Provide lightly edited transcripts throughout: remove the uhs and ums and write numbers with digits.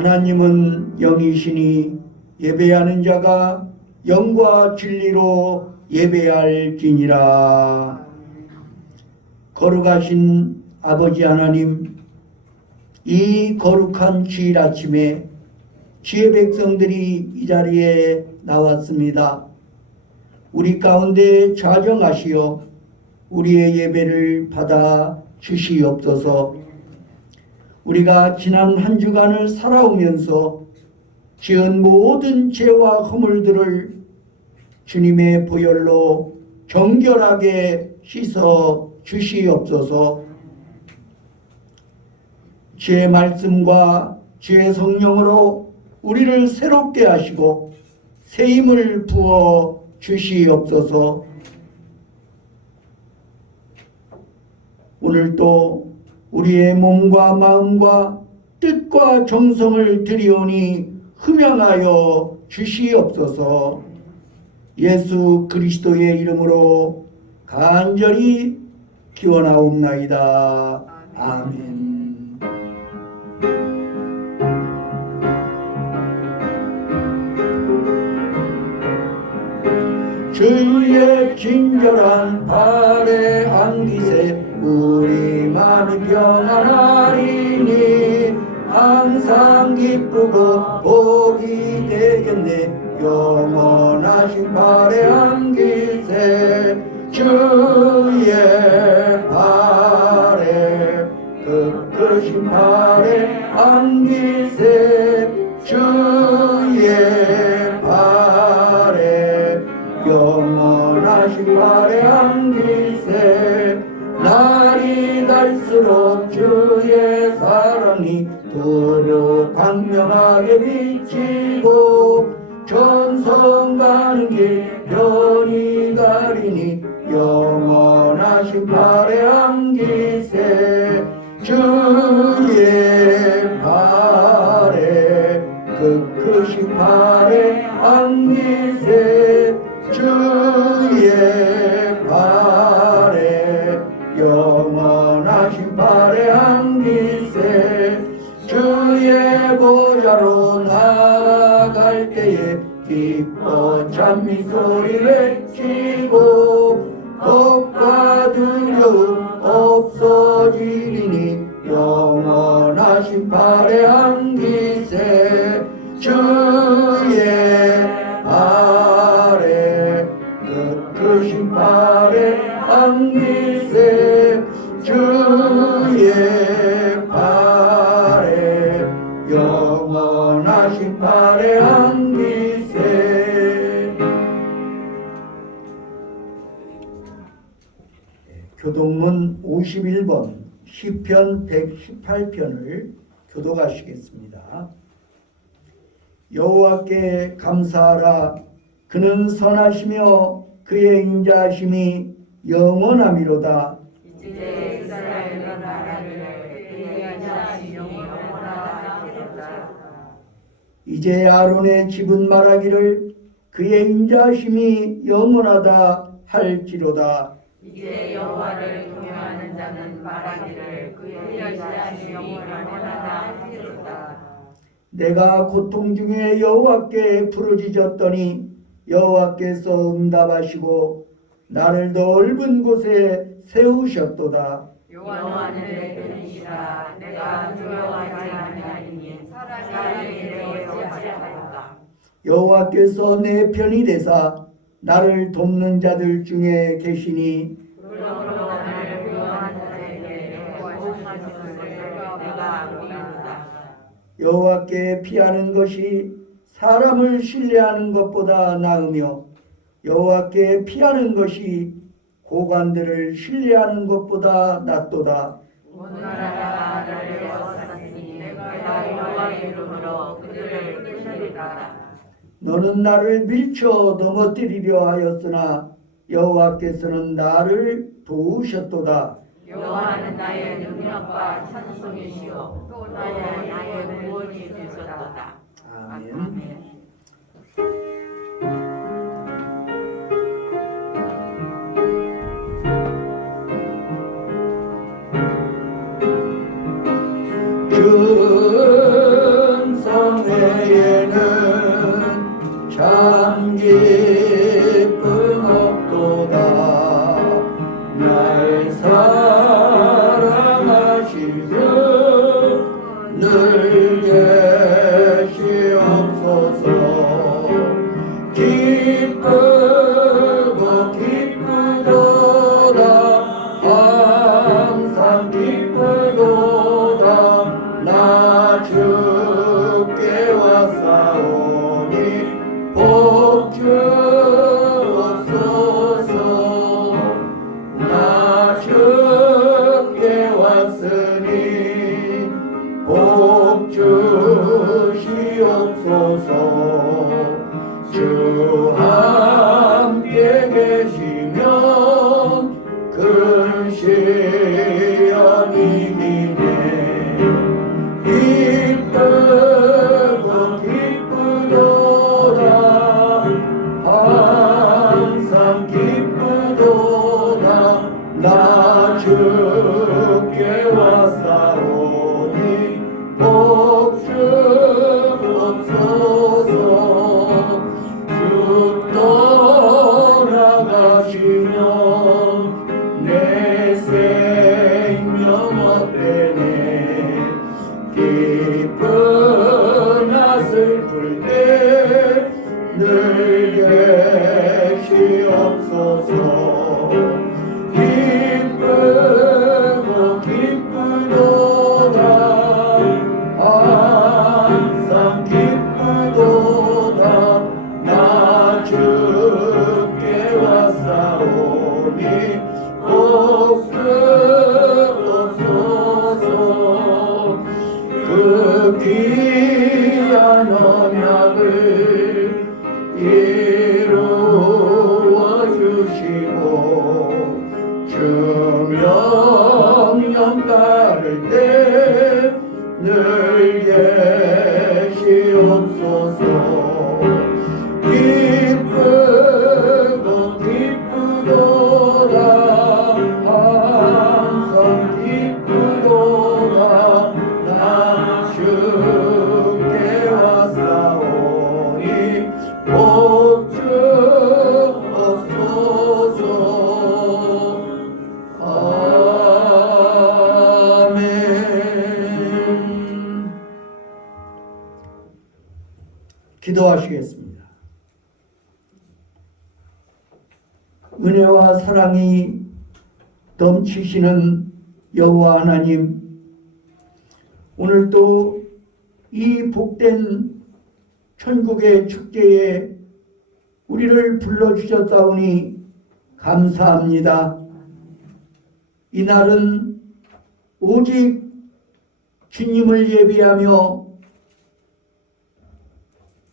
하나님은 영이시니 예배하는 자가 영과 진리로 예배할지니라. 거룩하신 아버지 하나님, 이 거룩한 주일 아침에 주의 백성들이 이 자리에 나왔습니다. 우리 가운데 좌정하시어 우리의 예배를 받아 주시옵소서. 우리가 지난 한 주간을 살아오면서 지은 모든 죄와 허물들을 주님의 보혈로 정결하게 씻어 주시옵소서. 주의 말씀과 주의 성령으로 우리를 새롭게 하시고 새 힘을 부어 주시옵소서. 오늘도 우리의 몸과 마음과 뜻과 정성을 드리오니 흠양하여 주시옵소서. 예수 그리스도의 이름으로 간절히 기원하옵나이다. 아멘. 주의 친절한 발에 안기세 우리만이 평안하리니 항상 기쁘고 복이 되겠네. 영원하신 발에 안기세 주의 발에 크신 발에 안기세 주의 발에 영원하신 발에 안기세. 날이 갈수록 주의 사랑이 두루 광명하게 비치고 천성 가는 길 변히 가리니 영원하신 발에 안기세 주의 발에 크신 발에 안기세 주의 발에 영원하신 발에 안기세. 주의 보좌로 나아갈 때에 기뻐 찬미 소리 외치고 겁과 두려움 없어지리니 영원하신 발에 안기세 주의 발에 크신 발에 안기세 주의 발에 영원하신 발에 안기세. 교독문 51번 시편 118편을 교독하시겠습니다. 여호와께 감사하라. 그는 선하시며 그의 인자하심이 영원하미로다. 이제 이스라엘과 나라를 그의 인자하심이 영원하다 하리로다. 이제 아론의 집은 말하기를 그의 인자하심이 영원하다 할지로다. 이제 여호와를 경외하는 자는 말하기를 그의 인자하심이 영원하다 하리로다. 내가 고통 중에 여호와께 부르짖었더니 여호와께서 응답하시고 나를 넓은 곳에 세우셨도다. 여호와는 내 편이시라. 내가 두려워하지 아니하리니 사람이 내게 어찌하리까. 여호와께서 내 편이 되사 나를 돕는 자들 중에 계시니 그러므로 나를 구원하는 자에게 구원하시는 것을 내가 보이리다. 여호와께 피하는 것이 사람을 신뢰하는 것보다 나으며 여호와께 피하는 것이 고관들을 신뢰하는 것보다 낫도다. 온 나라가 나를 애워쌌으니 내가 여호와의 이름으로 그들을 끊으리라. 너는 나를 밀쳐 넘어뜨리려 하였으나 여호와께서는 나를 도우셨도다. 여호와는 나의 능력과 찬송이시오 또 나의 구원이 되셨도다. 아멘. 근사 내게는 참 기쁨 없도다. 날 사랑하시며 늘 계시옵소서. 기쁘고 기쁘도다. 항상 기쁘도다. 나 주께 왔사오니 복 주옵소서. 나 주께 왔으니 복 주시옵소서. 주 함께 계시면 큰 시련이 이기네. 기쁘고 기쁘도다. 항상 기쁘도다. 나 주께 왔사오니 복 주옵소서. 주 떠나가시면 내 생명 헛되네. 기쁘나 슬플 때 늘 계시옵소서. 기쁘고 기쁘도다. 항상 기쁘도다. 나 주께 왔사오니 복 주옵소서. 그 귀한 언약을 이루어 주시고 주 명령 따를 때 늘 계시옵소서. 기쁘고 기쁘도다. 항상 기쁘도다. 나 주께 왔사오니 복 주옵소서. 아멘. 기도하시겠습니다. 은혜와 사랑이 넘치시는 여호와 하나님, 오늘도 이 복된 천국의 축제에 우리를 불러주셨사오니 감사합니다. 이날은 오직 주님을 예비하며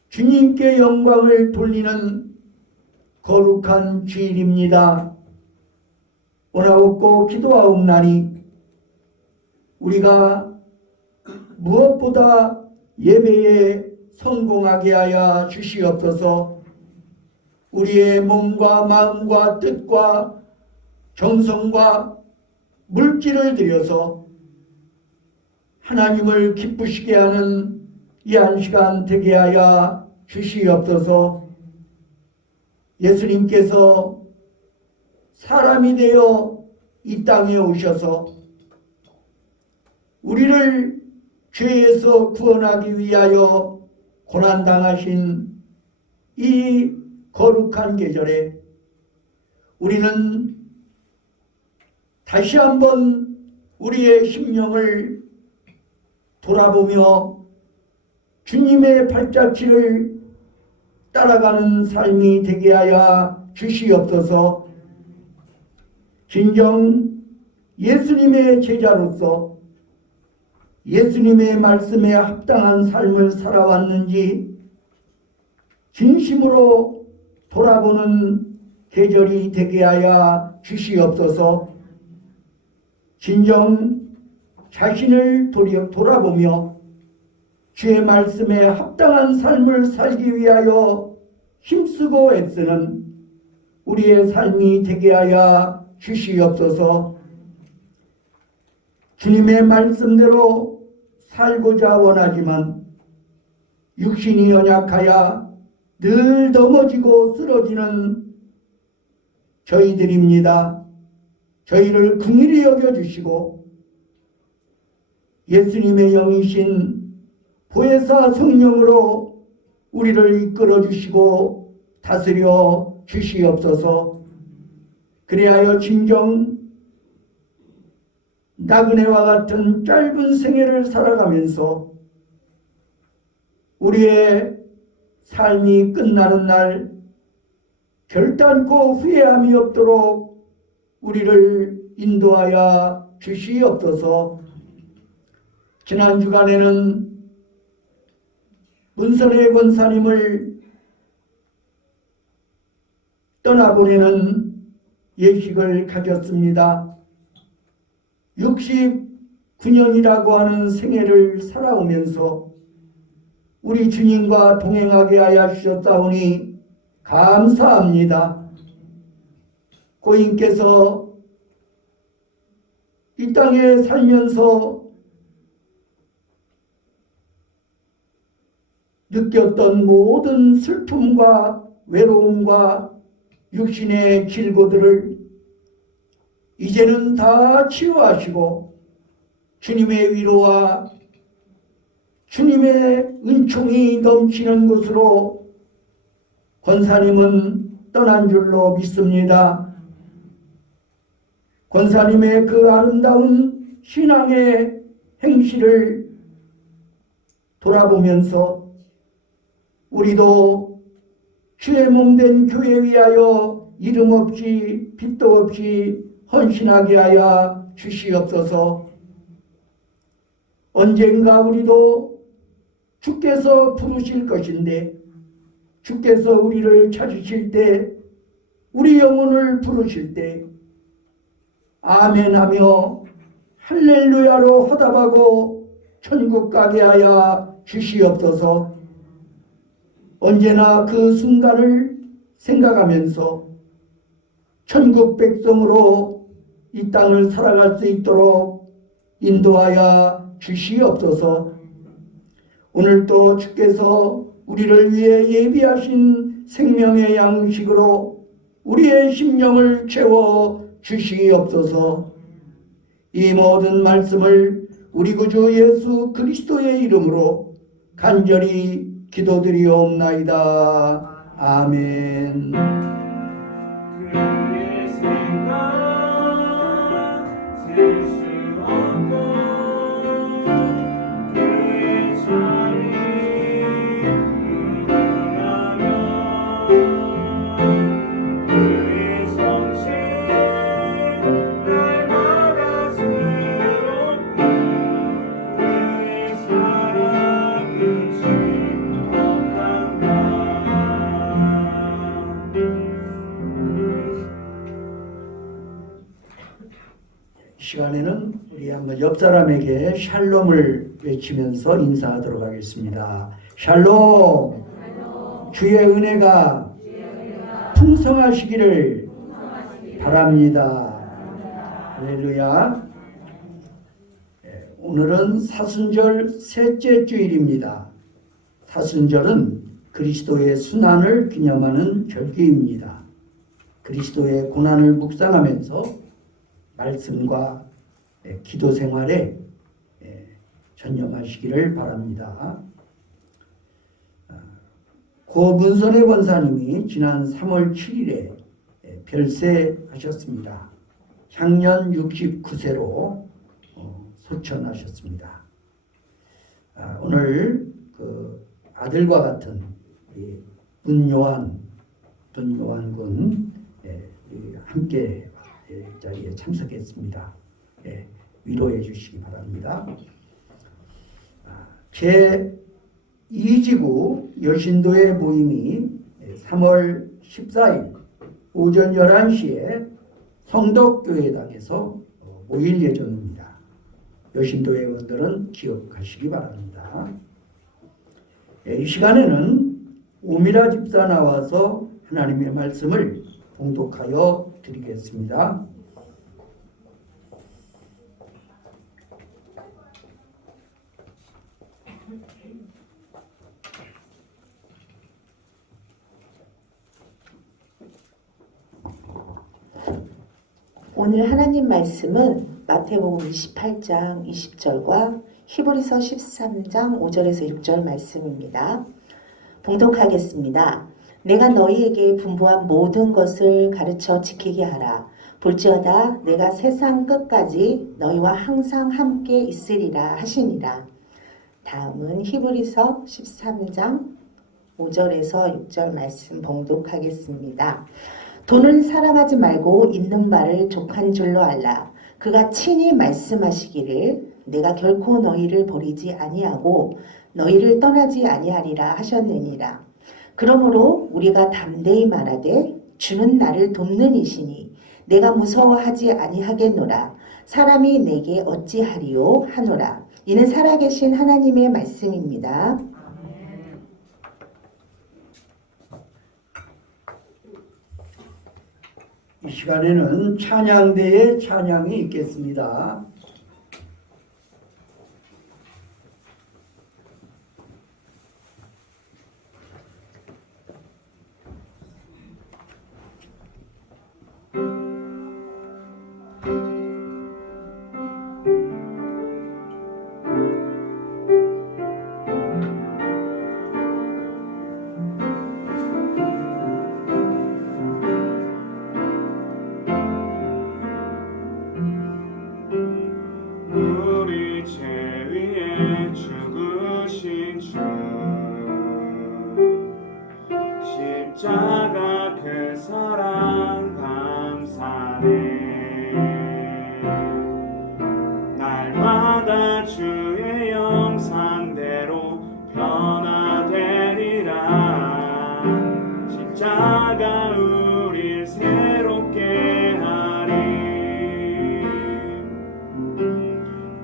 주님께 영광을 돌리는 거룩한 주일입니다. 원하옵고 기도하옵나니 우리가 무엇보다 예배에 성공하게 하여 주시옵소서. 우리의 몸과 마음과 뜻과 정성과 물질을 들여서 하나님을 기쁘시게 하는 이 한 시간 되게 하여 주시옵소서. 예수님께서 사람이 되어 이 땅에 오셔서 우리를 죄에서 구원하기 위하여 고난당하신 이 거룩한 계절에 우리는 다시 한번 우리의 심령을 돌아보며 주님의 발자취를 따라가는 삶이 되게 하여 주시옵소서. 진정 예수님의 제자로서 예수님의 말씀에 합당한 삶을 살아왔는지 진심으로 돌아보는 계절이 되게 하여 주시옵소서. 진정 자신을 돌아보며 주의 말씀에 합당한 삶을 살기 위하여 힘쓰고 애쓰는 우리의 삶이 되게 하여 주시옵소서. 주님의 말씀대로 살고자 원하지만 육신이 연약하여 늘 넘어지고 쓰러지는 저희들입니다. 저희를 긍휼히 여겨주시고 예수님의 영이신 보혜사 성령으로 우리를 이끌어 주시고 다스려 주시옵소서. 그리하여 진정 나그네와 같은 짧은 생애를 살아가면서 우리의 삶이 끝나는 날 결단코 후회함이 없도록 우리를 인도하여 주시옵소서. 지난 주간에는 문선의 권사님을 떠나보내는 예식을 가졌습니다. 69년이라고 하는 생애를 살아오면서 우리 주님과 동행하게 하여 주셨다오니 감사합니다. 고인께서 이 땅에 살면서 느꼈던 모든 슬픔과 외로움과 육신의 질고들을 이제는 다 치유하시고 주님의 위로와 주님의 은총이 넘치는 곳으로 권사님은 떠난 줄로 믿습니다. 권사님의 그 아름다운 신앙의 행실을 돌아보면서 우리도 주의 몸된 교회 위하여 이름 없이 빚도 없이 헌신하게 하여 주시옵소서. 언젠가 우리도 주께서 부르실 것인데 주께서 우리를 찾으실 때 우리 영혼을 부르실 때 아멘하며 할렐루야로 화답하고 천국 가게 하여 주시옵소서. 언제나 그 순간을 생각하면서 천국 백성으로 이 땅을 살아갈 수 있도록 인도하여 주시옵소서. 오늘도 주께서 우리를 위해 예비하신 생명의 양식으로 우리의 심령을 채워 주시옵소서. 이 모든 말씀을 우리 구주 예수 그리스도의 이름으로 간절히 기도드리옵나이다. 아멘. 그의 생각 셀 수 없고 그의 자비 무궁하며 그의 성실 날마다 새롭고 그의 사랑 끝이 없단다. 시간에는 우리 한번 옆 사람에게 샬롬을 외치면서 인사하도록 하겠습니다. 샬롬. 주의 은혜가 풍성하시기를 바랍니다. 할렐루야. 오늘은 사순절 셋째 주일입니다. 사순절은 그리스도의 순환을 기념하는 절기입니다. 그리스도의 고난을 묵상하면서 말씀과 기도 생활에 전념하시기를 바랍니다. 고 문선의 권사님이 지난 3월 7일에 별세하셨습니다. 향년 69세로 소천하셨습니다. 오늘 그 아들과 같은 문요한 군 함께 자리에 참석했습니다. 위로해 주시기 바랍니다. 제2지구 여신도의 모임이 3월 14일 오전 11시에 성덕교회당에서 모일 예정입니다. 여신도 회원들은 기억하시기 바랍니다. 이 시간에는 오미라 집사 나와서 하나님의 말씀을 봉독하여 드리겠습니다. 오늘 하나님 말씀은 마태복음 28장 20절과 히브리서 13장 5절에서 6절 말씀입니다. 봉독하겠습니다. 내가 너희에게 분부한 모든 것을 가르쳐 지키게 하라. 볼지어다 내가 세상 끝까지 너희와 항상 함께 있으리라 하시니라. 다음은 히브리서 13장 5절에서 6절 말씀 봉독하겠습니다. 돈을 사랑하지 말고 있는 바를 족한 줄로 알라. 그가 친히 말씀하시기를 내가 결코 너희를 버리지 아니하고 너희를 떠나지 아니하리라 하셨느니라. 그러므로 우리가 담대히 말하되 주는 나를 돕는 이시니 내가 무서워하지 아니하겠노라. 사람이 내게 어찌하리요 하노라. 이는 살아계신 하나님의 말씀입니다. 이 시간에는 찬양대의 찬양이 있겠습니다. 우리 죄 위에 죽으신 주 십자가 그 사랑 감사네. 날마다 주의 형상대로 변화되리라. 십자가 우릴 새롭게 하리.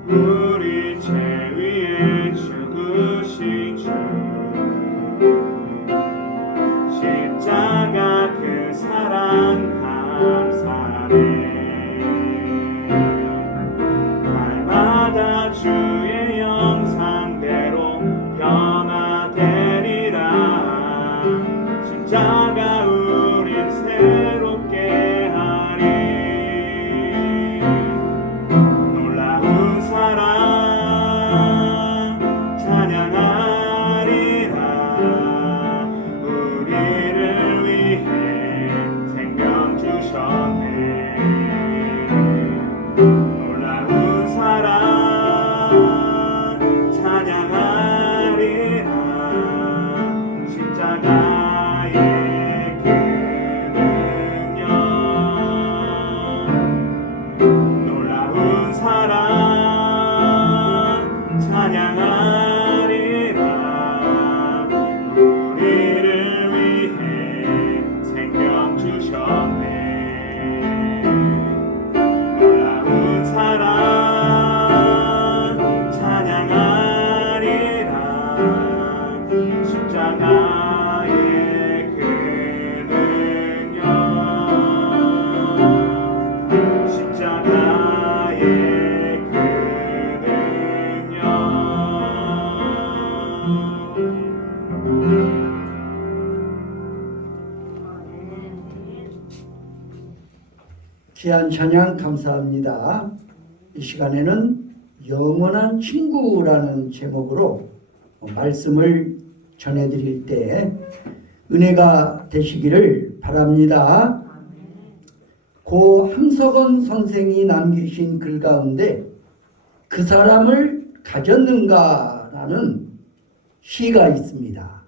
우리 죄 위에 죽으신 주 십자가 그 사랑 감사네. 날마다 주의 형상대로 변화되리라. 십자가 우릴 새롭게 하리. 놀라운 사랑 찬양하리라. 우리를 위해 생명 주셨네. 놀라운 사랑 찬양하리라. 십자가의 그 능력. 놀라운 사랑 찬양하리라. 우리를 위해 생명 주셨네. 놀라운 사랑 찬양하리라. 십자가의 그 능력. 십자가의 그 능력. 귀한 찬양 감사합니다. 이 시간에는 영원한 친구라는 제목으로 말씀을 전해드릴 때 은혜가 되시기를 바랍니다. 고 함석원 선생이 남기신 글 가운데 그 사람을 가졌는가라는 시가 있습니다.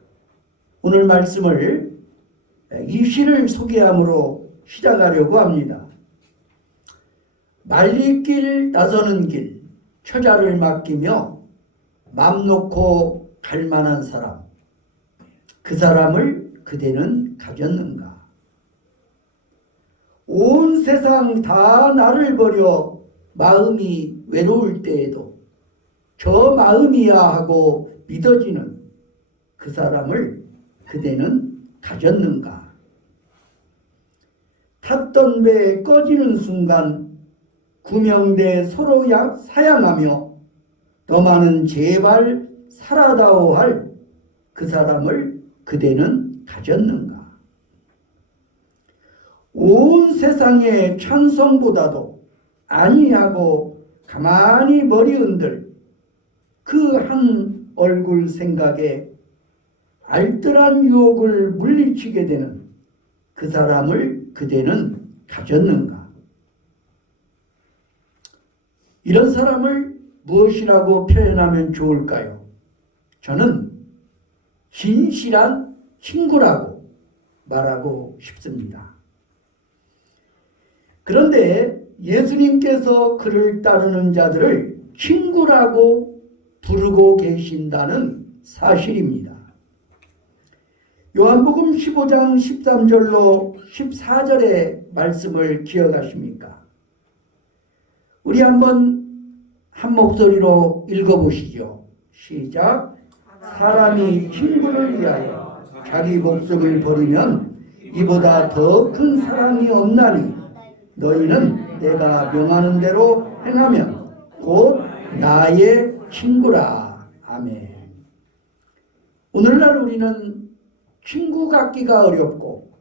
오늘 말씀을 이 시를 소개함으로 시작하려고 합니다. 말리길 나서는 길, 처자를 맡기며 맘 놓고 갈 만한 사람, 그 사람을 그대는 가졌는가? 온 세상 다 나를 버려 마음이 외로울 때에도 저 마음이야 하고 믿어지는 그 사람을 그대는 가졌는가? 탔던 배 꺼지는 순간 구명대 서로 사양하며 더 많은 제발 살아다오 할 그 사람을 그대는 가졌는가? 온 세상의 찬성보다도 아니하고 가만히 머리 흔들 그 한 얼굴 생각에 알뜰한 유혹을 물리치게 되는 그 사람을 그대는 가졌는가? 이런 사람을 무엇이라고 표현하면 좋을까요? 저는 진실한 친구라고 말하고 싶습니다. 그런데 예수님께서 그를 따르는 자들을 친구라고 부르고 계신다는 사실입니다. 요한복음 15장 13절로 14절의 말씀을 기억하십니까? 우리 한번 한 목소리로 읽어보시죠. 시작. 사람이 친구를 위하여 자기 목숨을 버리면 이보다 더 큰 사랑이 없나니 너희는 내가 명하는 대로 행하면 곧 나의 친구라. 아멘. 오늘날 우리는 친구 갖기가 어렵고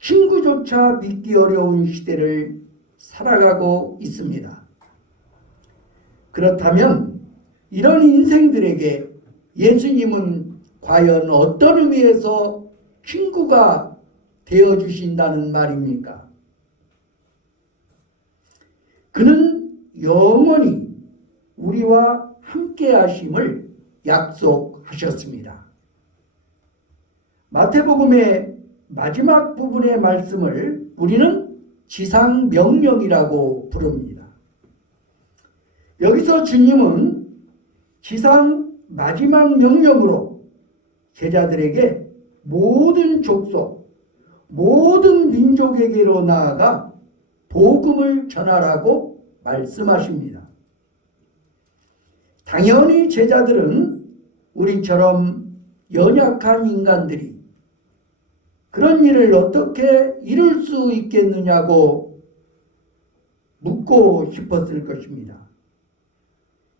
친구조차 믿기 어려운 시대를 살아가고 있습니다. 그렇다면 이런 인생들에게 예수님은 과연 어떤 의미에서 친구가 되어주신다는 말입니까? 그는 영원히 우리와 함께 하심을 약속하셨습니다. 마태복음의 마지막 부분의 말씀을 우리는 지상명령이라고 부릅니다. 여기서 주님은 지상 마지막 명령으로 제자들에게 모든 족속, 모든 민족에게로 나아가 복음을 전하라고 말씀하십니다. 당연히 제자들은 우리처럼 연약한 인간들이 그런 일을 어떻게 이룰 수 있겠느냐고 묻고 싶었을 것입니다.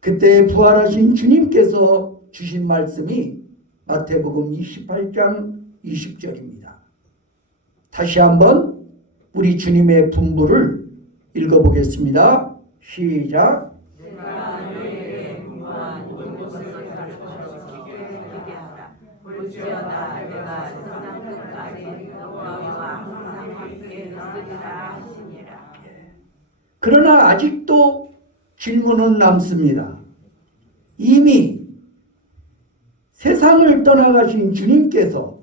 그때 부활하신 주님께서 주신 말씀이 마태복음 28장 20절입니다. 다시 한번 우리 주님의 분부를 읽어보겠습니다. 시작. 내가 너희에게 분부한 모든 것을 지키게 하라. 볼지어다 내가 세상 끝까지 너희와 항상 함께 있으리라 하시니라. 그러나 아직도 질문은 남습니다. 이미 세상을 떠나가신 주님께서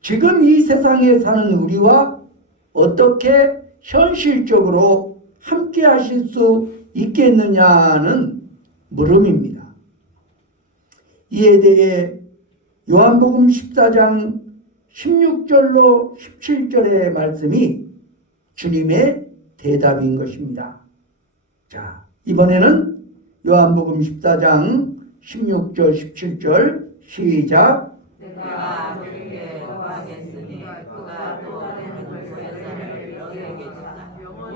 지금 이 세상에 사는 우리와 어떻게 현실적으로 함께 하실 수 있겠느냐는 물음입니다. 이에 대해 요한복음 14장 16절로 17절의 말씀이 주님의 대답인 것입니다. 자, 이번에는 요한복음 14장 16절 17절 시작. 내가 너희에게 거하겠으니 그가 또 다른 보혜사를 너희에게 주사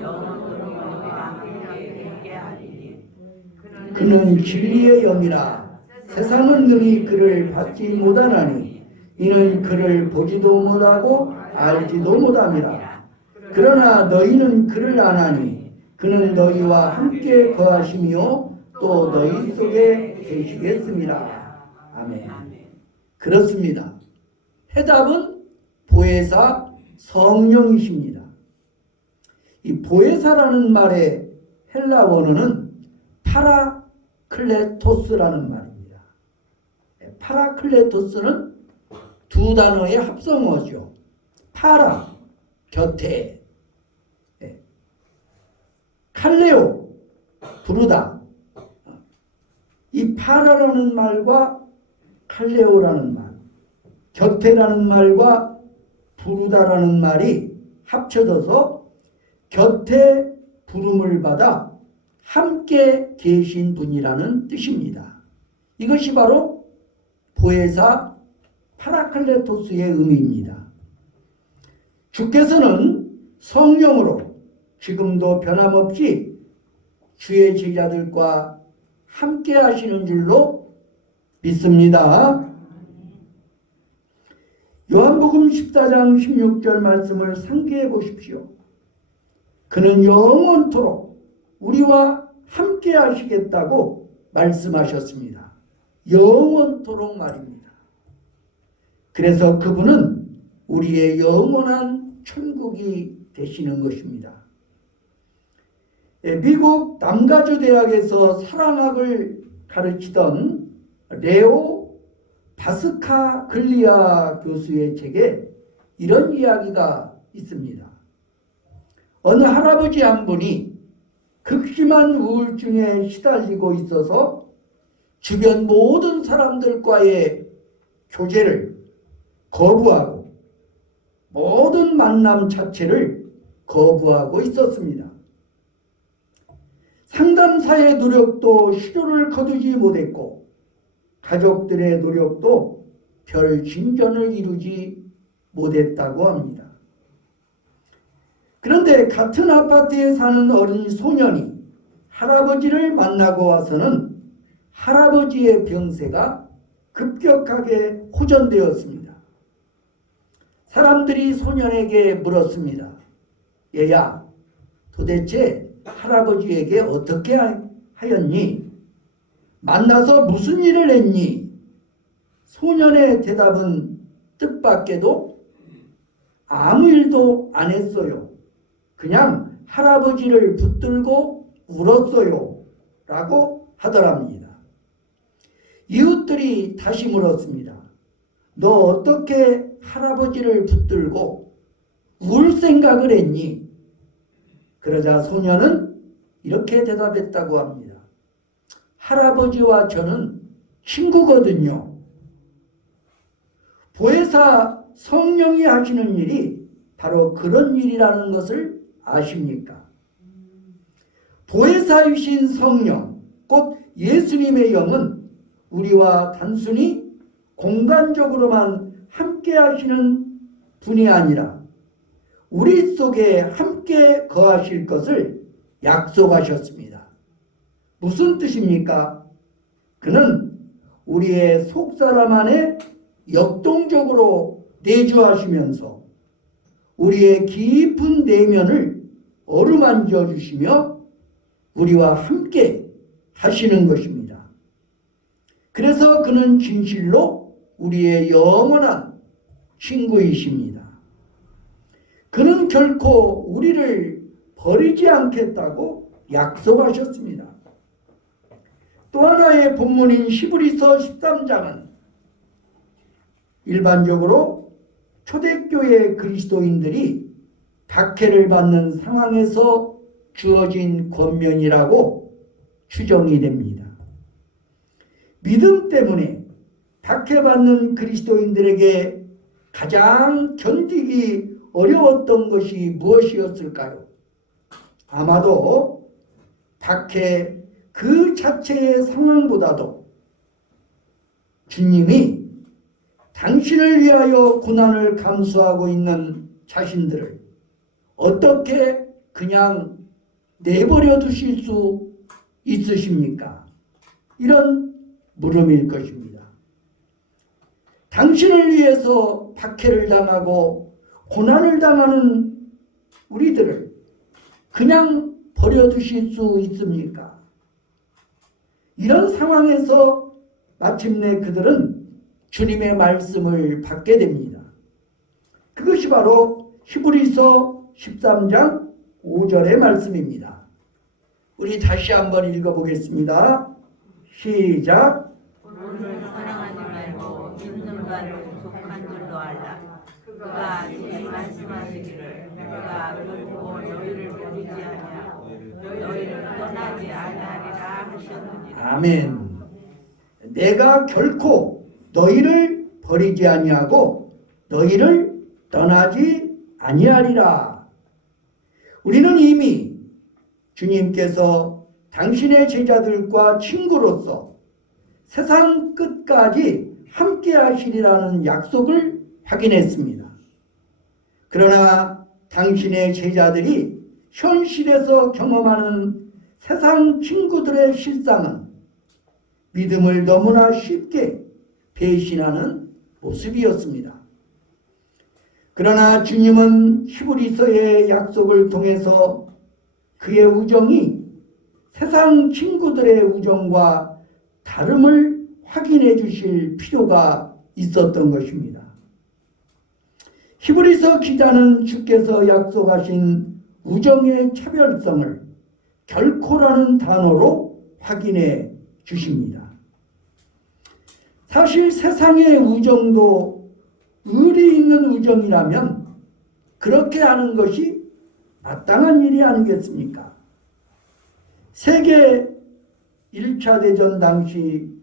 영원토록 너희와 함께 하리니 그는 진리의 영이라 세상은 능히 그를 받지 못하나니 이는 그를 보지도 못하고 알지도 못함이라. 그러나 너희는 그를 아나니 그는 너희와 함께 거하시며 또 너희 속에 계시겠습니다. 아멘. 그렇습니다. 해답은 보혜사 성령이십니다. 이 보혜사라는 말의 헬라 원어는 파라클레토스라는 말입니다. 파라클레토스는 두 단어의 합성어죠. 파라, 곁에, 칼레오, 부르다. 이 파라라는 말과 칼레오라는 말, 곁에라는 말과 부르다라는 말이 합쳐져서 곁에 부름을 받아 함께 계신 분이라는 뜻입니다. 이것이 바로 보혜사 파라클레토스의 의미입니다. 주께서는 성령으로 지금도 변함없이 주의 제자들과 함께 하시는 줄로 믿습니다. 요한복음 14장 16절 말씀을 상기해 보십시오. 그는 영원토록 우리와 함께 하시겠다고 말씀하셨습니다. 영원토록 말입니다. 그래서 그분은 우리의 영원한 천국이 되시는 것입니다. 미국 남가주 대학에서 사랑학을 가르치던 레오 바스카글리아 교수의 책에 이런 이야기가 있습니다. 어느 할아버지 한 분이 극심한 우울증에 시달리고 있어서 주변 모든 사람들과의 교제를 거부하고 모든 만남 자체를 거부하고 있었습니다. 상담사의 노력도 실효를 거두지 못했고 가족들의 노력도 별 진전을 이루지 못했다고 합니다. 그런데 같은 아파트에 사는 어린 소년이 할아버지를 만나고 와서는 할아버지의 병세가 급격하게 호전되었습니다. 사람들이 소년에게 물었습니다. 얘야, 도대체 할아버지에게 어떻게 하였니? 만나서 무슨 일을 했니? 소년의 대답은 뜻밖에도 아무 일도 안 했어요. 그냥 할아버지를 붙들고 울었어요. 라고 하더랍니다. 이웃들이 다시 물었습니다. 너 어떻게 할아버지를 붙들고 울 생각을 했니? 그러자 소년은 이렇게 대답했다고 합니다. 할아버지와 저는 친구거든요. 보혜사 성령이 하시는 일이 바로 그런 일이라는 것을 아십니까? 보혜사이신 성령, 곧 예수님의 영은 우리와 단순히 공간적으로만 함께 하시는 분이 아니라 우리 속에 함께 거하실 것을 약속하셨습니다. 무슨 뜻입니까? 그는 우리의 속사람 안에 역동적으로 내주하시면서 우리의 깊은 내면을 어루만져 주시며 우리와 함께 하시는 것입니다. 그래서 그는 진실로 우리의 영원한 친구이십니다. 그는 결코 우리를 버리지 않겠다고 약속하셨습니다. 또 하나의 본문인 히브리서 13장은 일반적으로 초대교회 그리스도인들이 박해를 받는 상황에서 주어진 권면이라고 추정이 됩니다. 믿음 때문에 박해받는 그리스도인들에게 가장 견디기 어려웠던 것이 무엇이었을까요? 아마도 박해 그 자체의 상황보다도 주님이 당신을 위하여 고난을 감수하고 있는 자신들을 어떻게 그냥 내버려 두실 수 있으십니까? 이런 물음일 것입니다. 당신을 위해서 박해를 당하고 고난을 당하는 우리들을 그냥 버려두실 수 있습니까? 이런 상황에서 마침내 그들은 주님의 말씀을 받게 됩니다. 그것이 바로 히브리서 13장 5절의 말씀입니다. 우리 다시 한번 읽어보겠습니다. 시작. 오늘 사랑하지 말고 믿는 바를 속한 줄로 알라. 그가 지금 말씀하시기를 내가 결코 너희를 버리지 아니하고 너희를 떠나지 아니하리라 하셨느니라. 아멘. 내가 결코 너희를 버리지 아니하고 너희를 떠나지 아니하리라. 우리는 이미 주님께서 당신의 제자들과 친구로서 세상 끝까지 함께 하시리라는 약속을 확인했습니다. 그러나 당신의 제자들이 현실에서 경험하는 세상 친구들의 실상은 믿음을 너무나 쉽게 배신하는 모습이었습니다. 그러나 주님은 히브리서의 약속을 통해서 그의 우정이 세상 친구들의 우정과 다름을 확인해 주실 필요가 있었던 것입니다. 히브리서 기자는 주께서 약속하신 우정의 차별성을 결코라는 단어로 확인해 주십니다. 사실 세상의 우정도 의리 있는 우정이라면 그렇게 하는 것이 마땅한 일이 아니겠습니까? 세계 1차 대전 당시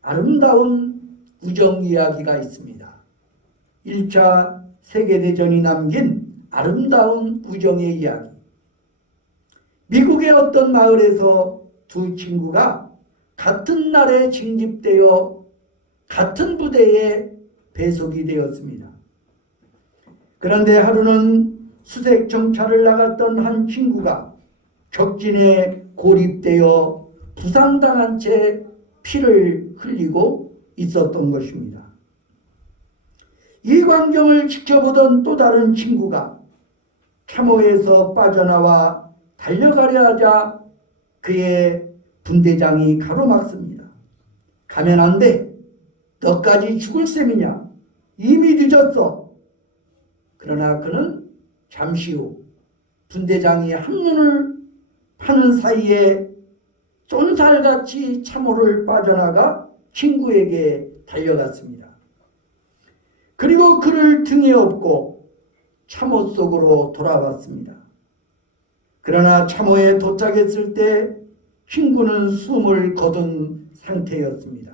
아름다운 우정 이야기가 있습니다. 1차 세계대전이 남긴 아름다운 우정의 이야기. 미국의 어떤 마을에서 두 친구가 같은 날에 징집되어 같은 부대에 배속이 되었습니다. 그런데 하루는 수색 정찰을 나갔던 한 친구가 적진에 고립되어 부상당한 채 피를 흘리고 있었던 것입니다. 이 광경을 지켜보던 또 다른 친구가 참호에서 빠져나와 달려가려 하자 그의 분대장이 가로막습니다. 가면 안 돼. 너까지 죽을 셈이냐. 이미 늦었어. 그러나 그는 잠시 후 분대장이 한눈을 파는 사이에 쏜살같이 참호를 빠져나가 친구에게 달려갔습니다. 그리고 그를 등에 업고 참호 속으로 돌아왔습니다. 그러나 참호에 도착했을 때 친구는 숨을 거둔 상태였습니다.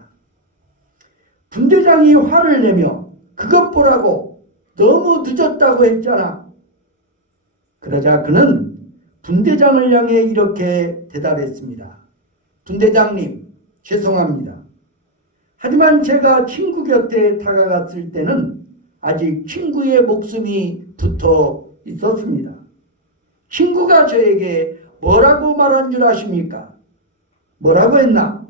분대장이 화를 내며 그것 보라고 너무 늦었다고 했잖아. 그러자 그는 분대장을 향해 이렇게 대답했습니다. 분대장님, 죄송합니다. 하지만 제가 친구 곁에 다가갔을 때는 아직 친구의 목숨이 붙어 있었습니다. 친구가 저에게 뭐라고 말한 줄 아십니까? 뭐라고 했나?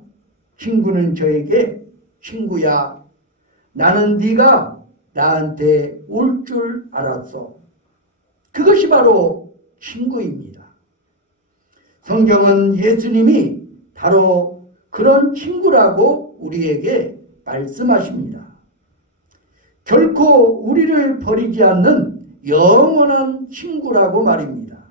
친구는 저에게 친구야, 나는 네가 나한테 올 줄 알았어. 그것이 바로 친구입니다. 성경은 예수님이 바로 그런 친구라고 우리에게 말씀하십니다. 결코 우리를 버리지 않는 영원한 친구라고 말입니다.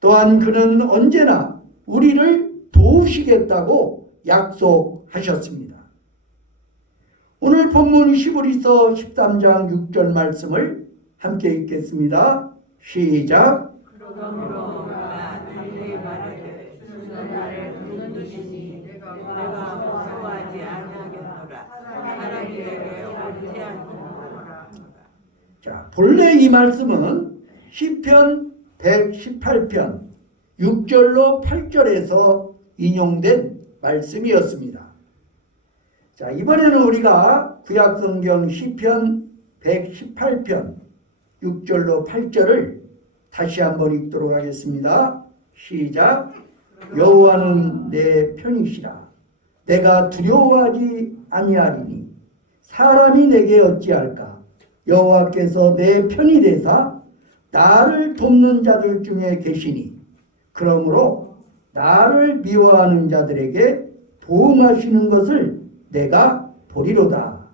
또한 그는 언제나 우리를 도우시겠다고 약속하셨습니다. 오늘 본문 히브리서 13장 6절 말씀을 함께 읽겠습니다. 시작. 그러므로 내가 달리 말하되 주는 나를 부르시니 내가 무서워하지 아니하겠노라. 하나님에게 옳대하노라. 자, 본래 이 말씀은 시편 118편 6절로 8절에서 인용된 말씀이었습니다. 자, 이번에는 우리가 구약성경 시편 118편 6절로 8절을 다시 한번 읽도록 하겠습니다. 시작. 여호와는 내 편이시라. 내가 두려워하지 아니하리니 사람이 내게 어찌할까. 여호와께서 내 편이 되사 나를 돕는 자들 중에 계시니 그러므로 나를 미워하는 자들에게 보응하시는 것을 내가 보리로다.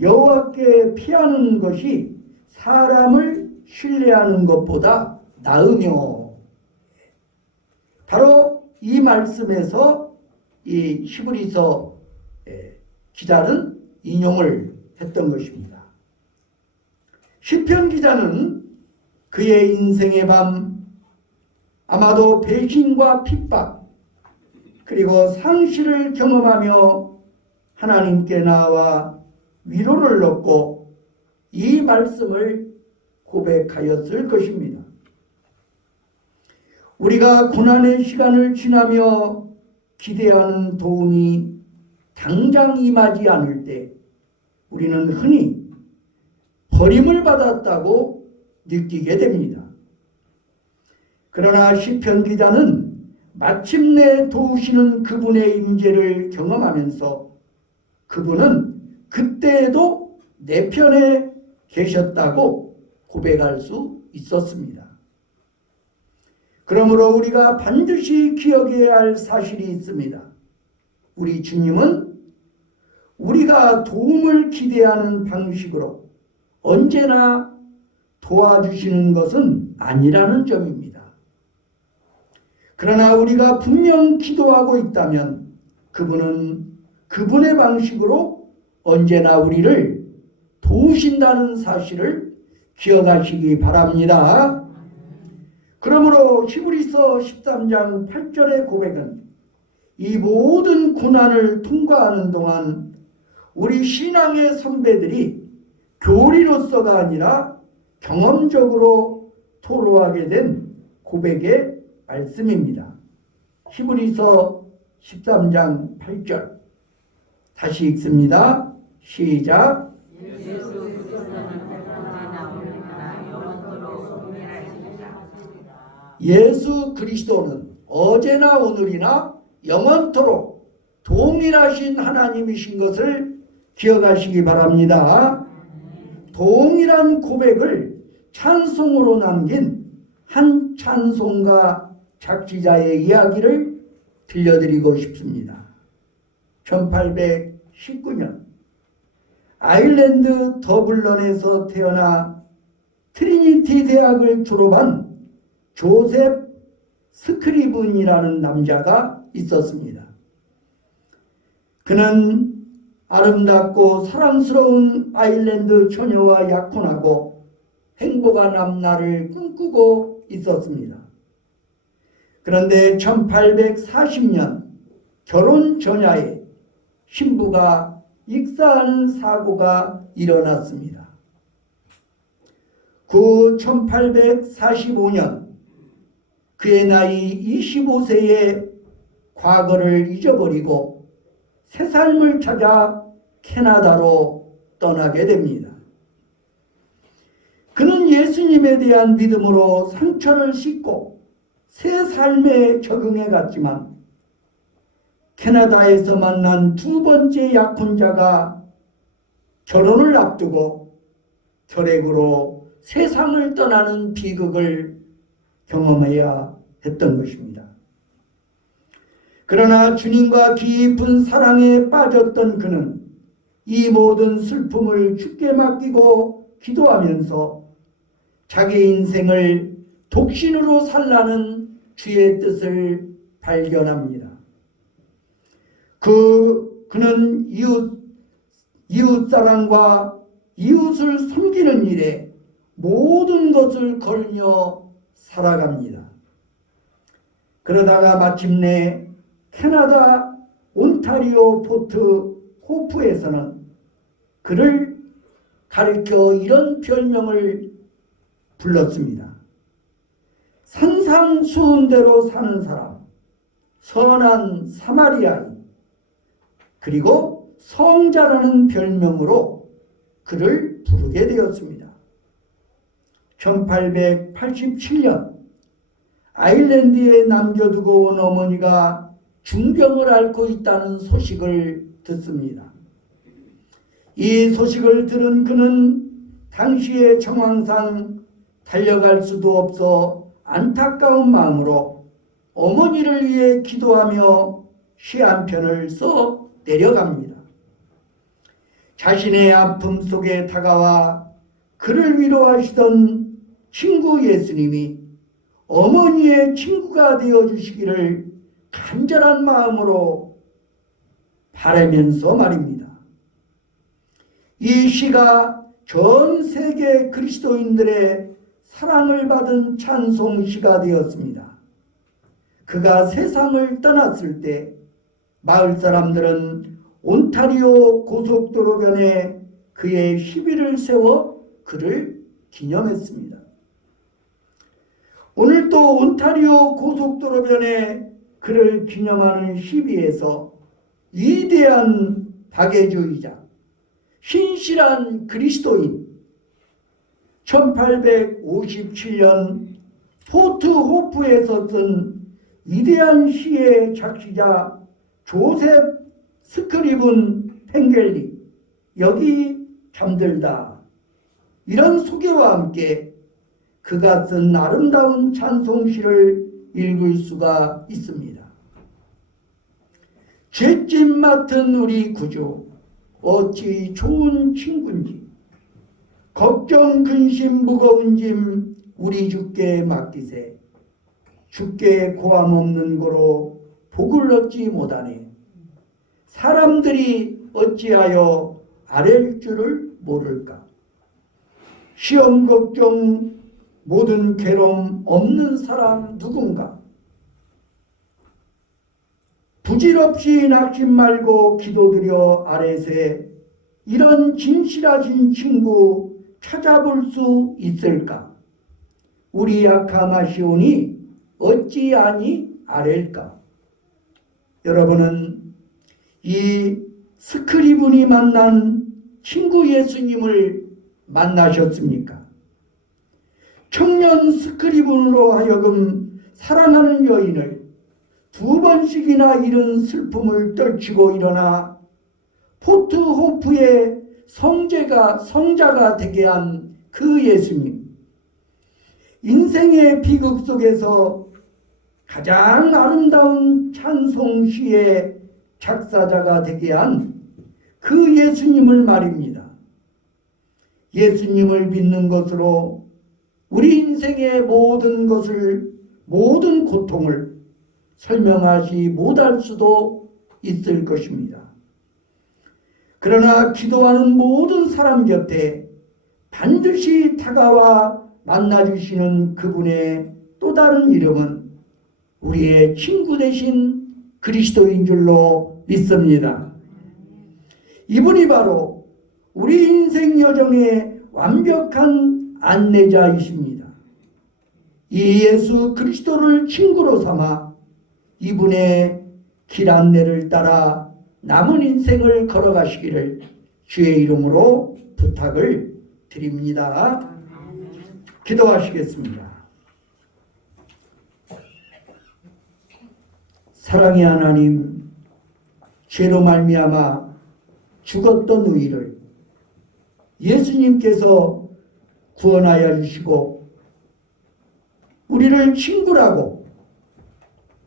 여호와께 피하는 것이 사람을 신뢰하는 것보다 나으며. 바로 이 말씀에서 이 히브리서 기자는 인용을 했던 것입니다. 시편 기자는 그의 인생의 밤 아마도 배신과 핍박 그리고 상실을 경험하며 하나님께 나와 위로를 얻고 이 말씀을 고백하였을 것입니다. 우리가 고난의 시간을 지나며 기대하는 도움이 당장 임하지 않을 때 우리는 흔히 버림을 받았다고 느끼게 됩니다. 그러나 시편 기자는 마침내 도우시는 그분의 임재를 경험하면서 그분은 그때에도 내 편에 계셨다고 고백할 수 있었습니다. 그러므로 우리가 반드시 기억해야 할 사실이 있습니다. 우리 주님은 우리가 도움을 기대하는 방식으로 언제나 도와주시는 것은 아니라는 점입니다. 그러나 우리가 분명 기도하고 있다면 그분은 그분의 방식으로 언제나 우리를 도우신다는 사실을 기억하시기 바랍니다. 그러므로 히브리서 13장 8절의 고백은 이 모든 고난을 통과하는 동안 우리 신앙의 선배들이 교리로서가 아니라 경험적으로 토로하게 된 고백의 말씀입니다. 히브리서 13장 8절 다시 읽습니다. 시작. 예수 그리스도는 어제나 오늘이나 영원토록 동일하신 하나님이신 것을 기억하시기 바랍니다. 동일한 고백을 찬송으로 남긴 한 찬송가 작지자의 이야기를 들려드리고 싶습니다. 1819년 아일랜드 더블런에서 태어나 트리니티 대학을 졸업한 조셉 스크리븐이라는 남자가 있었습니다. 그는 아름답고 사랑스러운 아일랜드 처녀와 약혼하고 행복한 앞날을 꿈꾸고 있었습니다. 그런데 1840년 결혼 전야에 신부가 익사하는 사고가 일어났습니다. 그 1845년 그의 나이 25세에 과거를 잊어버리고 새 삶을 찾아 캐나다로 떠나게 됩니다. 그는 예수님에 대한 믿음으로 상처를 씻고 새 삶에 적응해 갔지만 캐나다에서 만난 두 번째 약혼자가 결혼을 앞두고 결핵으로 세상을 떠나는 비극을 경험해야 했던 것입니다. 그러나 주님과 깊은 사랑에 빠졌던 그는 이 모든 슬픔을 주께 맡기고 기도하면서 자기 인생을 독신으로 살라는 주의 뜻을 발견합니다. 그는 이웃사랑과 이웃을 섬기는 일에 모든 것을 걸며 살아갑니다. 그러다가 마침내 캐나다 온타리오 포트 호프에서는 그를 가리켜 이런 별명을 불렀습니다. 산상수훈대로 사는 사람, 선한 사마리아인, 그리고 성자라는 별명으로 그를 부르게 되었습니다. 1887년 아일랜드에 남겨두고 온 어머니가 중병을 앓고 있다는 소식을 듣습니다. 이 소식을 들은 그는 당시의 정황상 달려갈 수도 없어 안타까운 마음으로 어머니를 위해 기도하며 시 한 편을 써 내려갑니다. 자신의 아픔 속에 다가와 그를 위로하시던 친구 예수님이 어머니의 친구가 되어주시기를 간절한 마음으로 바라면서 말입니다. 이 시가 전 세계 그리스도인들의 사랑을 받은 찬송시가 되었습니다. 그가 세상을 떠났을 때 마을 사람들은 온타리오 고속도로변에 그의 시비를 세워 그를 기념했습니다. 오늘 또 온타리오 고속도로변에 그를 기념하는 시비에서 위대한 박애주의자, 신실한 그리스도인, 1857년 포트 호프에서 쓴 위대한 시의 작시자 조셉 스크리븐 펜겔리, 여기 잠들다, 이런 소개와 함께 그가 쓴 아름다운 찬송시를 읽을 수가 있습니다. 죄짐 맡은 우리 구주 어찌 좋은 친구인지, 걱정 근심 무거운 짐 우리 주께 맡기세. 주께 고함 없는 고로 복을 얻지 못하네. 사람들이 어찌하여 아랠 줄을 모를까. 시험 걱정 모든 괴로움 없는 사람 누군가. 부질없이 낙심 말고 기도드려 아뢰세. 이런 진실하신 친구 찾아볼 수 있을까? 우리 약함하시오니 어찌하니 아랠까? 여러분은 이 스크리븐이 만난 친구 예수님을 만나셨습니까? 청년 스크리븐으로 하여금 사랑하는 여인을 2번씩이나 이른 슬픔을 떨치고 일어나 포트호프의 성자가 되게 한 그 예수님. 인생의 비극 속에서 가장 아름다운 찬송시의 작사자가 되게 한 그 예수님을 말입니다. 예수님을 믿는 것으로 우리 인생의 모든 것을, 모든 고통을 설명하지 못할 수도 있을 것입니다. 그러나 기도하는 모든 사람 곁에 반드시 다가와 만나주시는 그분의 또 다른 이름은 우리의 친구 되신 그리스도인 줄로 믿습니다. 이분이 바로 우리 인생 여정의 완벽한 안내자이십니다. 이 예수 그리스도를 친구로 삼아 이분의 길 안내를 따라 남은 인생을 걸어가시기를 주의 이름으로 부탁을 드립니다. 기도하시겠습니다. 사랑의 하나님, 죄로 말미암아 죽었던 우리를 예수님께서 구원하여 주시고 우리를 친구라고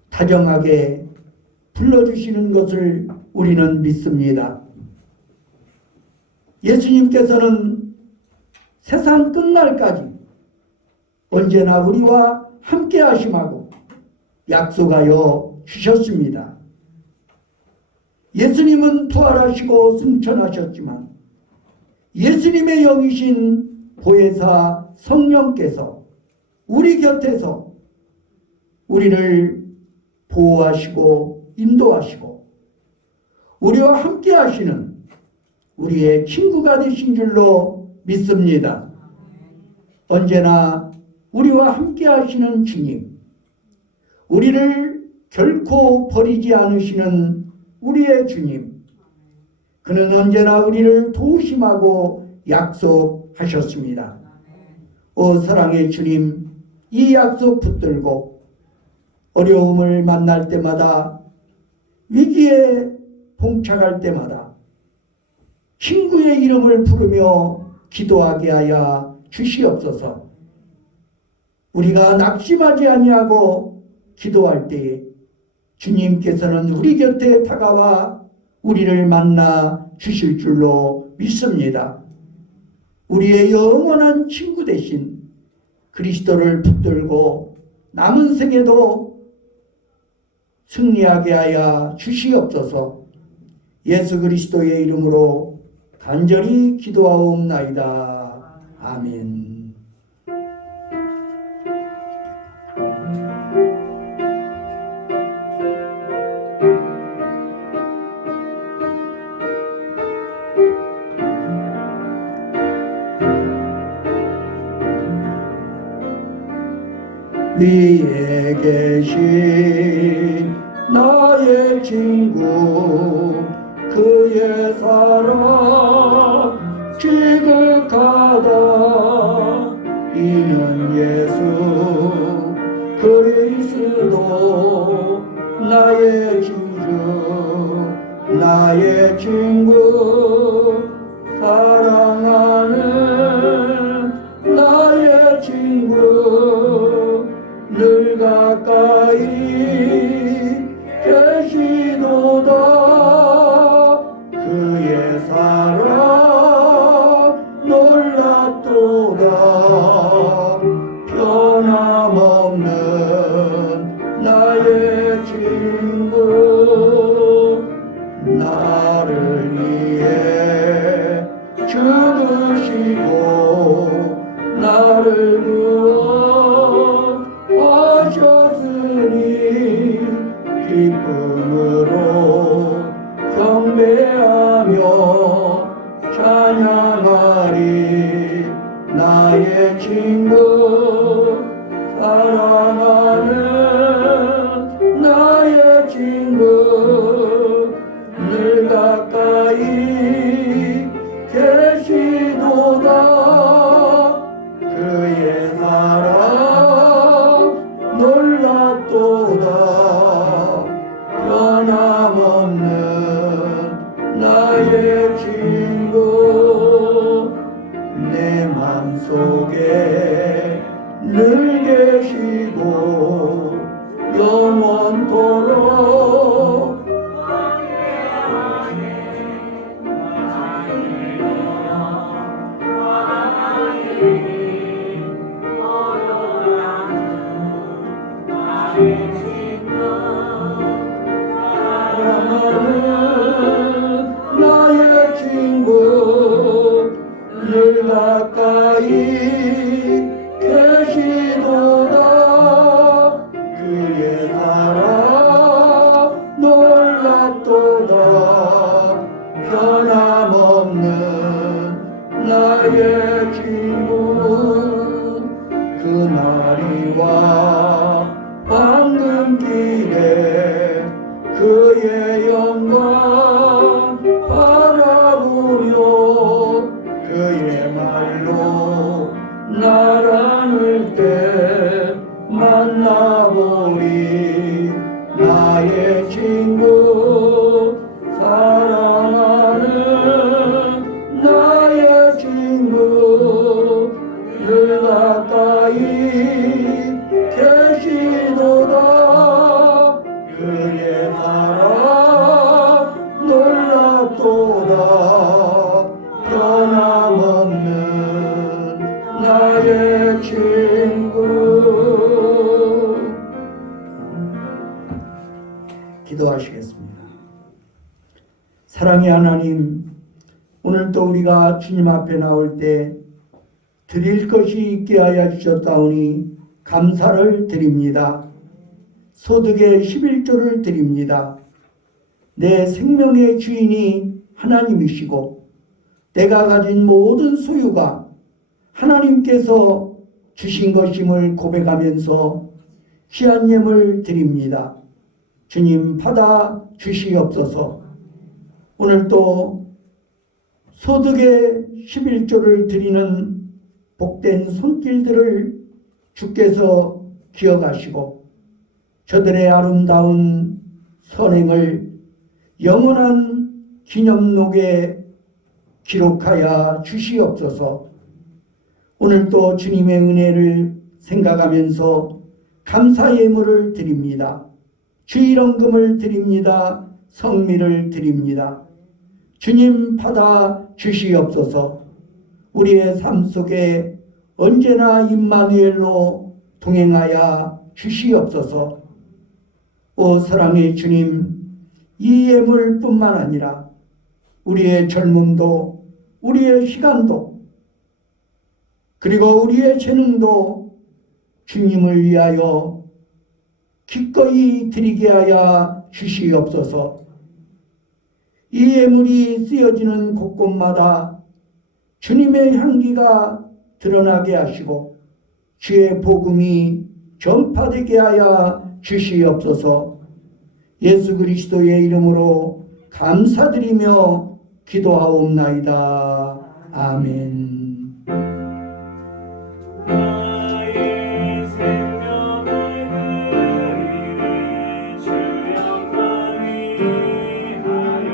다정하게 불러주시는 것을 우리는 믿습니다. 예수님께서는 세상 끝날까지 언제나 우리와 함께 하심하고 약속하여 주셨습니다. 예수님은 부활하시고 승천하셨지만 예수님의 영이신 보혜사 성령께서 우리 곁에서 우리를 보호하시고 인도하시고 우리와 함께 하시는 우리의 친구가 되신 줄로 믿습니다. 언제나 우리와 함께 하시는 주님, 우리를 결코 버리지 않으시는 우리의 주님, 그는 언제나 우리를 도우심하고 약속하셨습니다. 오 사랑의 주님, 이 약속 붙들고 어려움을 만날 때마다, 위기에 봉착할 때마다 친구의 이름을 부르며 기도하게 하여 주시옵소서. 우리가 낙심하지 아니하고 기도할 때에 주님께서는 우리 곁에 다가와 우리를 만나 주실 줄로 믿습니다. 우리의 영원한 친구 되신 그리스도를 붙들고 남은 생에도 승리하게 하여 주시옵소서. 예수 그리스도의 이름으로 간절히 기도하옵나이다. 아멘. 위에 계신 나의 친구 그의 사랑 지극하다. 이는 예수 그리스도 나의 친구 나의 친구 사랑하는 날이 나의 친구 사랑하는 나의 친구 늘 가까이 계시도다 그의 사랑 놀랍도다 변함없는 나의 친구 내 맘속에 늘 계시고 영원토록 사랑하는 나의 친구 늘 가까이 계시도다 그의 사랑 놀랍도다 변함없는 나의 친구 그날이 와 황금길에 그의 영광 바라보며 그의 말로 날 안을 때 만나보리 나의 친구 사랑하는 나의 친구 늘 가까이 계시도다 그의 사랑 놀랍도다 변함없는 나의 친구 기도하시겠습니다. 사랑의 하나님 오늘도 우리가 주님 앞에 나올 때 드릴 것이 있게 하여 주셨다오니 감사를 드립니다. 소득의 11조를 드립니다. 내 생명의 주인이 하나님이시고 내가 가진 모든 소유가 하나님께서 주신 것임을 고백하면서 귀한 예물 드립니다. 주님 받아 주시옵소서. 오늘도 소득의 11조를 드리는 복된 손길들을 주께서 기억하시고 저들의 아름다운 선행을 영원한 기념록에 기록하여 주시옵소서. 오늘도 주님의 은혜를 생각하면서 감사 예물을 드립니다. 주일원금을 드립니다. 성미를 드립니다. 주님 받아 주시옵소서. 우리의 삶 속에 언제나 임마누엘로 동행하여 주시옵소서. 오 사랑의 주님, 이 예물뿐만 아니라 우리의 젊음도 우리의 시간도 그리고 우리의 재능도 주님을 위하여 기꺼이 드리게 하여 주시옵소서. 이 예물이 쓰여지는 곳곳마다 주님의 향기가 드러나게 하시고 주의 복음이 전파되게 하여 주시옵소서. 예수 그리스도의 이름으로 감사드리며 기도하옵나이다. 아멘. 나의 생명을 드리니 주 영광 위하여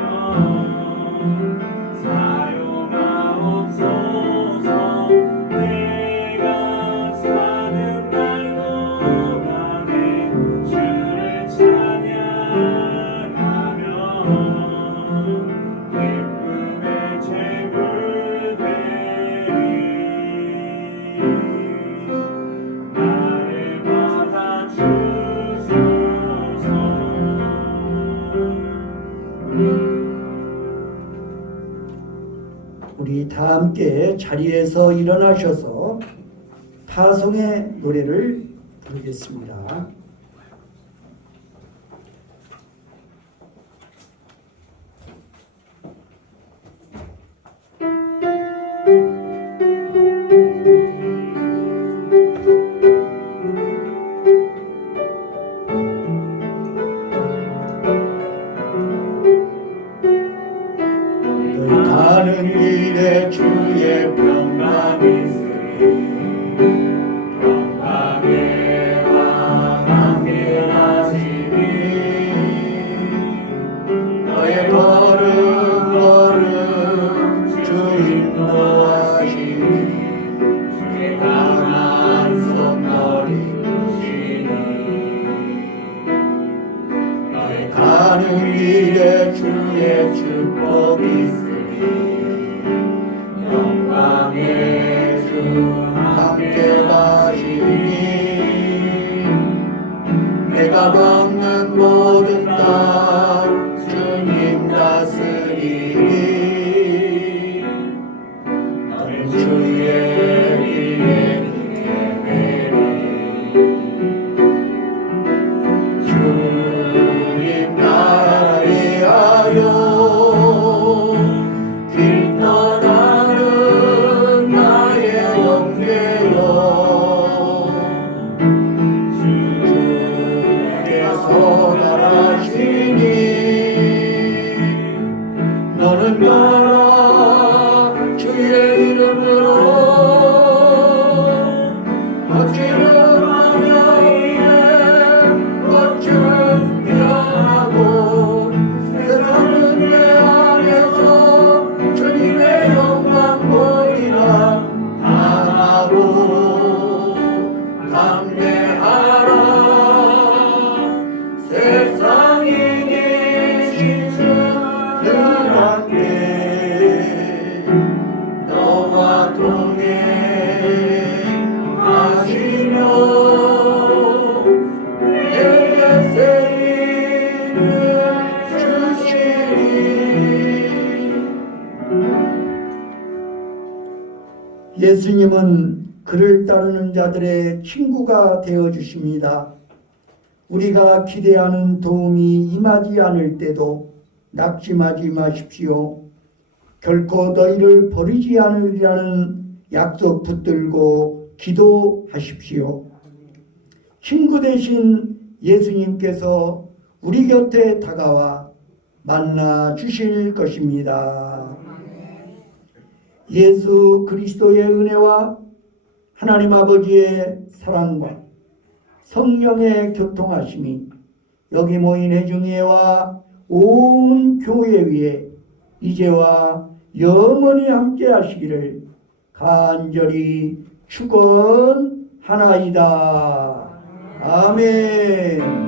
사용하옵소서. 내가 사는 날 동안에 주를 찬양하며 기쁨의 제물 되리. 나를 받아 주소서. 우리 다 함께 자리에서 일어나셔서 파송의 노래를 부르겠습니다. 주의 평강이 있으리 평강의 왕 함께 하시니 너의 걸음 주 인도하시니 주의 강한 손 너를 이끄시니 너의 가는 길에 주의 축복이 있으니 영광의 주 함께 가시니 내가 먹는 모든 땅 주님 다스리니 너는 주의 길에 행하리 주님 나라를 위하여 길 떠나는 나의 영계여 주께서 나라시니 너는 나라 주의 이름으로 어찌를 하나님의 꽃을 피어나고 세상은 내 안에서 주님의 영광 보이라 하고 담대하라 세상이 계신 주는 함께 너와 동행하시며 내게 세임을 주시리 예수님은 그를 따르는 자들의 친구가 되어 주십니다. 우리가 기대하는 도움이 임하지 않을 때도 낙심하지 마십시오. 결코 너희를 버리지 않으리라는 약속 붙들고 기도하십시오. 친구 되신 예수님께서 우리 곁에 다가와 만나 주실 것입니다. 예수 그리스도의 은혜와 하나님 아버지의 사랑과 성령의 교통하심이 여기 모인 회중회와 온 교회 위에 이제와 영원히 함께 하시기를 간절히 축원하나이다. 아멘.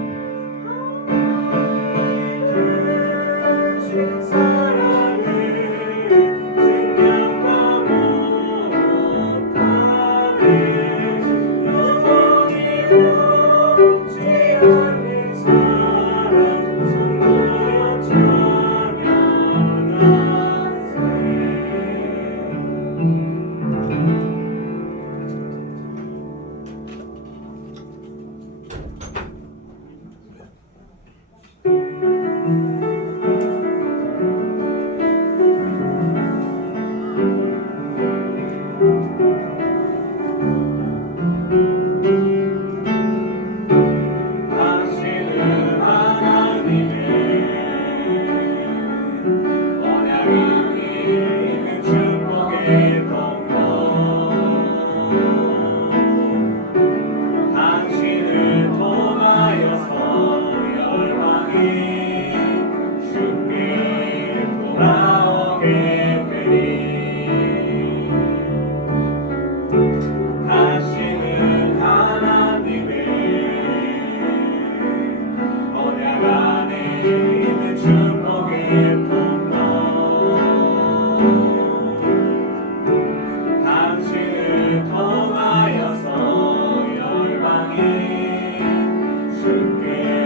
통하여서 열방이 주께